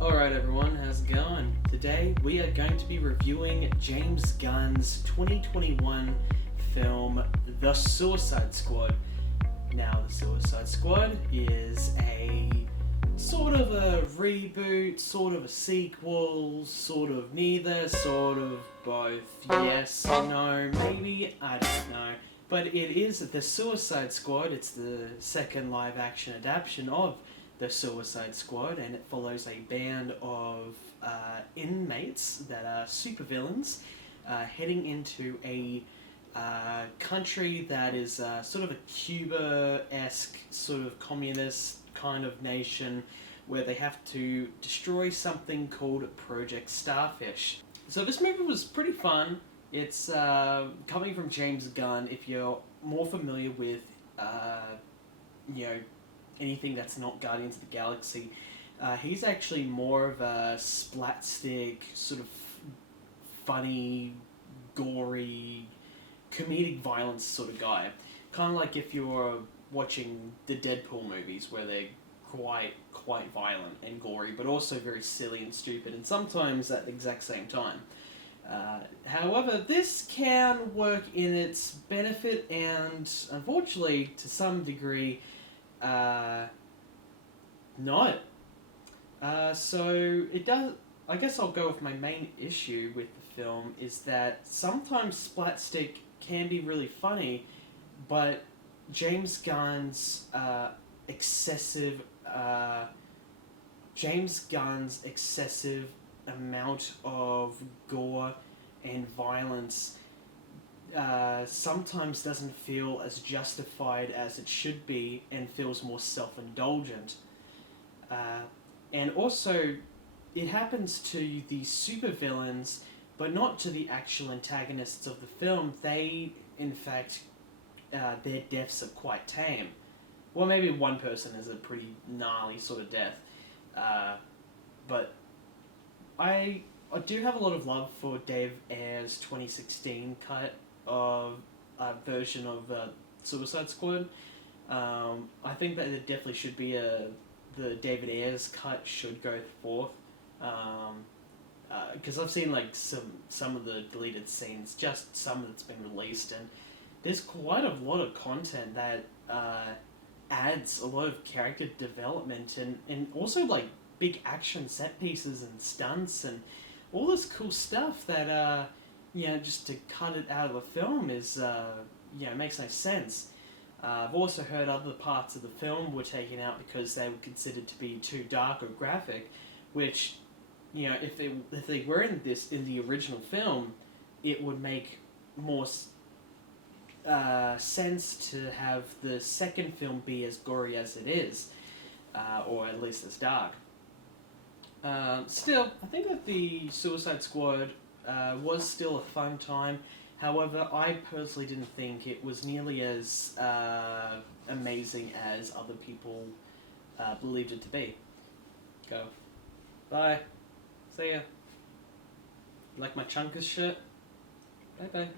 Alright everyone, how's it going? Today we are going to be reviewing James Gunn's 2021 film, The Suicide Squad. Now, The Suicide Squad is a sort of a reboot, sort of a sequel, sort of neither, sort of both, yes, no, maybe, I don't know. But it is The Suicide Squad. It's the second live action adaptation of The Suicide Squad, and it follows a band of inmates that are supervillains heading into a country that is sort of a Cuba-esque sort of communist kind of nation where they have to destroy something called Project Starfish. So this movie was pretty fun. It's coming from James Gunn. If you're more familiar with, anything that's not Guardians of the Galaxy, he's actually more of a splatstick, sort of funny, gory, comedic violence sort of guy. Kind of like if you're watching the Deadpool movies, where they're quite violent and gory, but also very silly and stupid, and sometimes at the exact same time. However, this can work in its benefit and, unfortunately, to some degree, not. So it does. I guess I'll go with my main issue with the film is that sometimes splatstick can be really funny, but James Gunn's excessive amount of gore and violence sometimes doesn't feel as justified as it should be and feels more self-indulgent. And also, it happens to the supervillains, but not to the actual antagonists of the film. They, in fact, their deaths are quite tame. Well, maybe one person is a pretty gnarly sort of death. But I do have a lot of love for Dave Ayer's 2016 cut of version of Suicide Squad. I think that it definitely should be the David Ayer's cut should go forth. Because I've seen like some of the deleted scenes, just some that's been released, and there's quite a lot of content that adds a lot of character development and also like big action set pieces and stunts and all this cool stuff that just to cut it out of a film is makes no sense. I've also heard other parts of the film were taken out because they were considered to be too dark or graphic, which if they were in the original film, it would make more sense to have the second film be as gory as it is, or at least as dark. Still, I think that the Suicide Squad was still a fun time. However, I personally didn't think it was nearly as amazing as other people believed it to be. Go. Bye. See ya. Like my Chunkers shirt? Bye bye.